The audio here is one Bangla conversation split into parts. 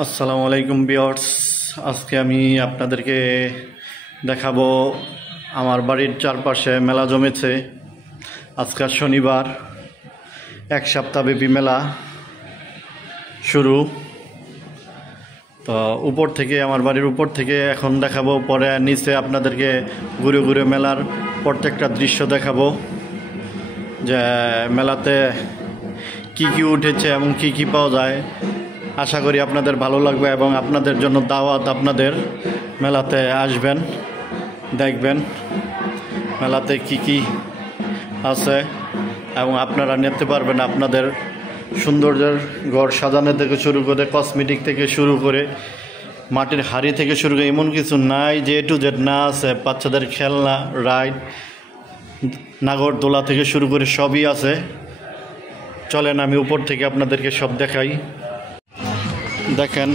আসসালামু আলাইকুম ভিউয়ার্স। আজকে আমি আপনাদেরকে দেখাবো আমার বাড়ির চারপাশে মেলা জমেছে। আজকে শনিবার, এক সপ্তাহব্যাপী মেলা শুরু। তো উপর থেকে, আমার বাড়ির উপর থেকে এখন দেখাবো, পরে নিচে আপনাদেরকে ঘুরে ঘুরে মেলার প্রত্যেকটা দৃশ্য দেখাবো, যে মেলাতে কি কি উঠেছে এবং কি কি পাওয়া যায়। আশা করি আপনাদের ভালো লাগবে এবং আপনাদের জন্য দাওয়াত, আপনাদের মেলাতে আসবেন, দেখবেন মেলাতে কি কি আছে এবং আপনারা নিতে পারবেন। আপনাদের সৌন্দর্যের ঘর সাজানো থেকে শুরু করে, কসমেটিক থেকে শুরু করে, মাটির হাড়ি থেকে শুরু করে, এমন কিছু নাই যে টু জেড না আছে। বাচ্চাদের খেলনা, রাইড, নাগরদোলা থেকে শুরু করে সবই আছে। চলেন আমি উপর থেকে আপনাদেরকে সব দেখাই। দেখেন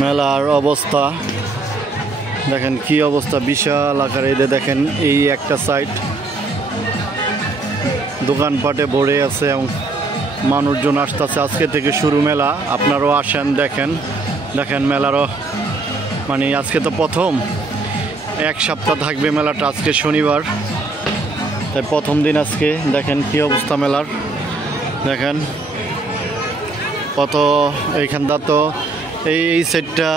মেলার অবস্থা, দেখেন কি অবস্থা, বিশাল আকারে। দেখেন এই একটা সাইড দোকানপাটে ভরে আছে এবং মানুষজন আসতেছে। আজকে থেকে শুরু মেলা, আপনারাও আসেন, দেখেন দেখেন মেলারও মানে আজকে তো প্রথম, এক সপ্তাহ থাকবে মেলাটা। আজকে শনিবার, তাই প্রথম দিন আজকে। দেখেন কি অবস্থা মেলার, দেখেন কত। এইখানটা তো এই সেটটা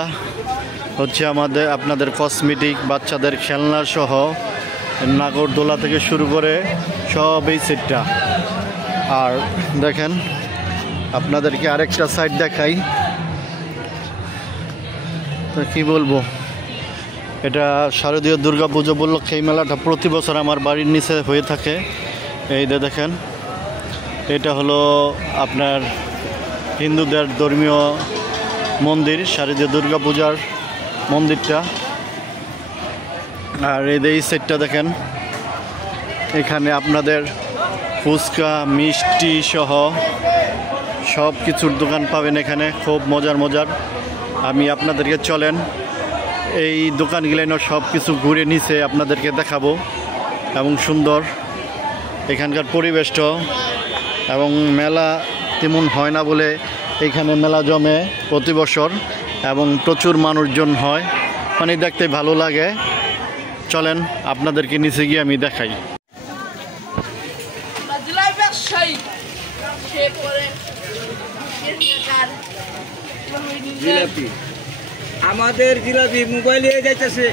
হচ্ছে আপনাদের কসমেটিক, বাচ্চাদের খেলনা সহ নাগরদোলা থেকে শুরু করে সব এই সেটটা। আর দেখেন আপনাদেরকে আরেকটা সাইড দেখাই, তো কি বলবো, এটা শারদীয় দুর্গা পুজো উপলক্ষে এই মেলাটা প্রতি বছর আমার বাড়ির নিচে হয়ে থাকে। এই দেখেন, এটা হলো আপনার হিন্দুদের ধর্মীয় মন্দির, শারদীয় দুর্গা পূজার মন্দিরটা। আর এই সেটটা দেখেন, এখানে আপনাদের ফুচকা, মিষ্টি সহ সব কিছুর দোকান পাবেন এখানে, খুব মজার মজার। আমি আপনাদেরকে চলেন এই দোকানগুলো সব কিছু ঘুরে নিচে আপনাদেরকে দেখাবো এবং সুন্দর এখানকার পরিবেশটা। এবং মেলা তেমন হয় না বলে এখানে মেলা জমে প্রতি বছর এবং প্রচুর মানুষজন হয়, মানে দেখতে ভালো লাগে। চলেন আপনাদেরকে নিচে গিয়ে আমি দেখাই। আমাদের জিলাপি মোবাইলে যাইতেছে।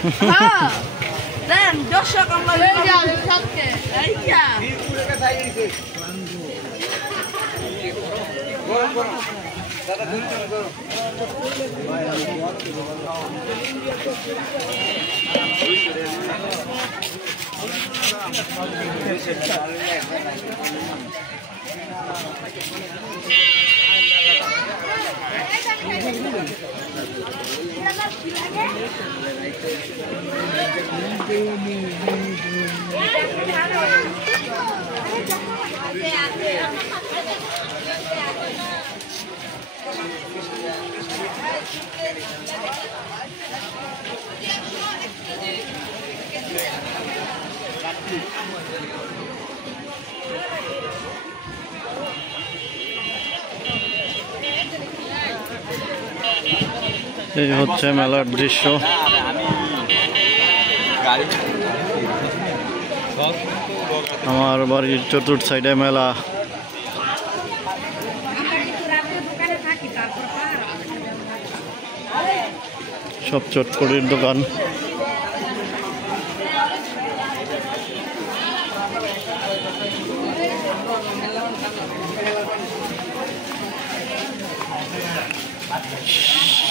এই হচ্ছে মেলার দৃশ্য। আমার বাড়ির চতুর্থ সাইডে মেলা, সব চটপটির দোকান।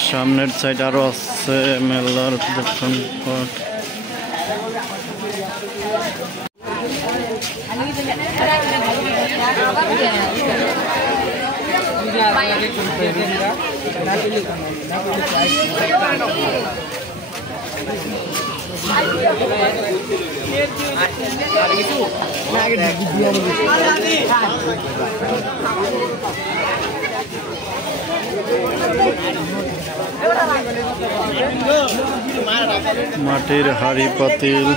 সামনের সাইড আরো আছে মেলার দোকানপাট। মাটির হাড়ি পাতিল,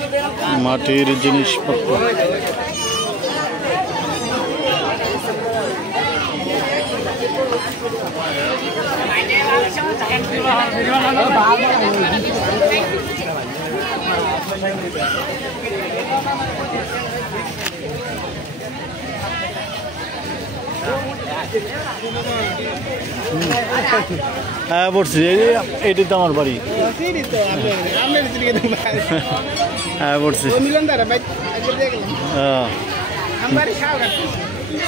মাটির জিনিসপত্র। হ্যাঁ বলছি এইটাই তো আমার বাড়ি। হ্যাঁ বলছি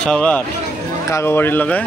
সাউঘাট কাগো বাড়ির লগে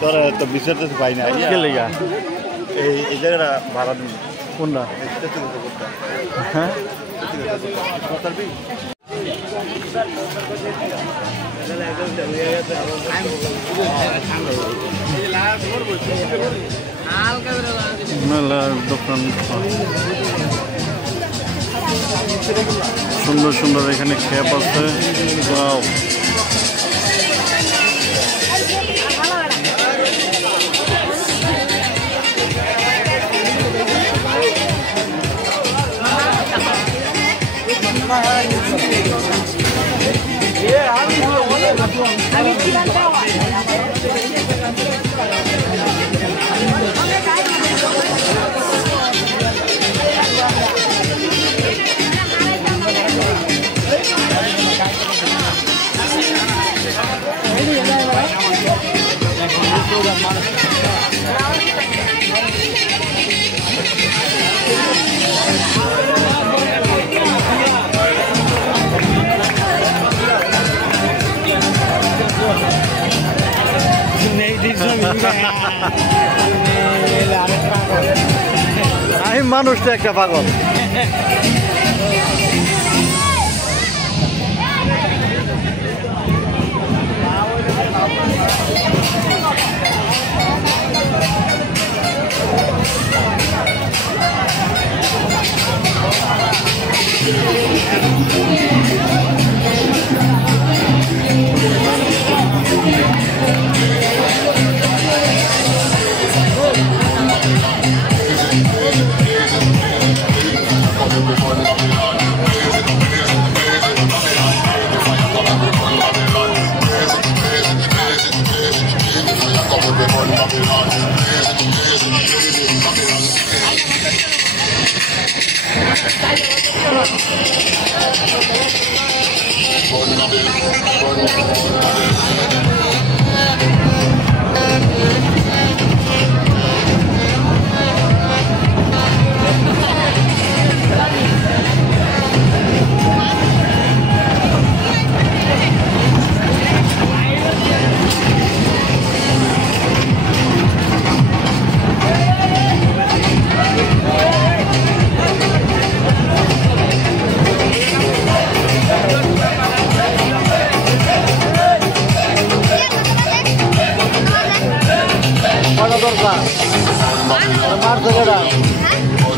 তোরা তো বিচারতে পাই না এই জায়গাটা ভাড়া দিন কোনটা? হ্যাঁ মেলার দোকান সুন্দর সুন্দর এখানে খেপ আছে। ওয়াও আমি মানুষ তো একটা পাগল।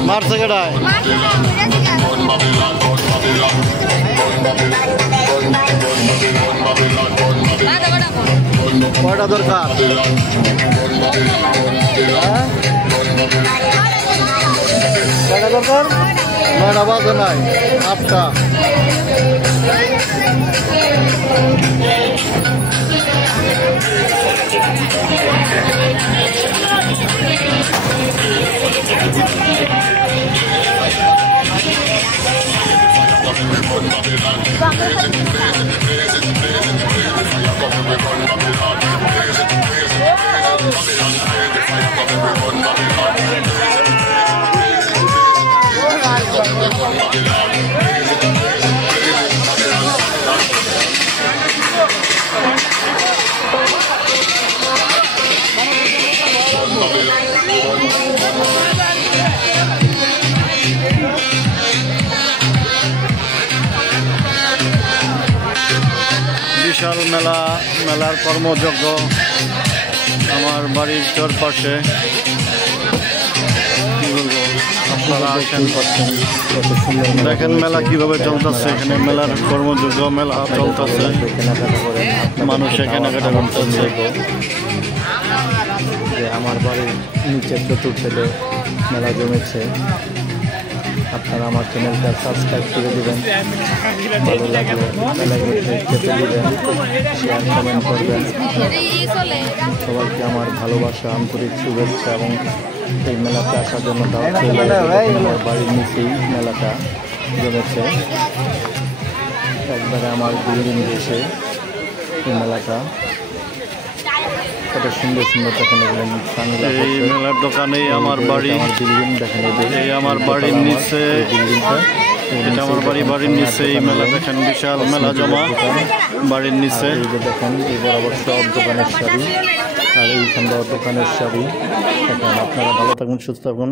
মারছে কেডায় কয়টা দরকার? কয়টা দরকার? 9টা বাজে নাই, 8টা। বিশাল মেলা, মেলার কর্মযজ্ঞ আমার বাড়ির চারপাশে। কি বলবো, আপনারা আসেন, দেখেন মেলা কিভাবে চলতেছে। এখানে মেলার কর্মযজ্ঞ, মেলা চলতেছে, মানুষে কেনাকাটা করতেছে। যে আমার বাড়ির নিচে চতুর্থে মেলা জমেছে। আপনারা আমার চ্যানেলটা সাবস্ক্রাইব করে দেবেন, ভালো লাগলে মেলায় খেতে দেবেন, শেয়ার কমেন্ট করবেন। সবাইকে আমার ভালোবাসা, আন্তরিক শুভেচ্ছা এবং এই মেলাতে আসার জন্য আমার বাড়ির নিচেই মেলাটা জমেছে। একবারে আমার বিল্ডিং দেশে এই মেলাটা কত সুন্দর সুন্দর দেখেন। এই মেলার দোকানেই আমার বাড়ি, বিল্ডিং দেখেন, এই আমার বাড়ির নিচে বিল্ডিংটা, এটা আমার বাড়ির নিচে এই মেলা দেখেন, বিশাল মেলা জমা বাড়ির নিচে। এই যে দেখেন এই বরাবর সব দোকানের শাড়ি, আর এইখানটা দোকানের শাড়ি। এখন আপনারা ভালো থাকুন, সুস্থ থাকুন।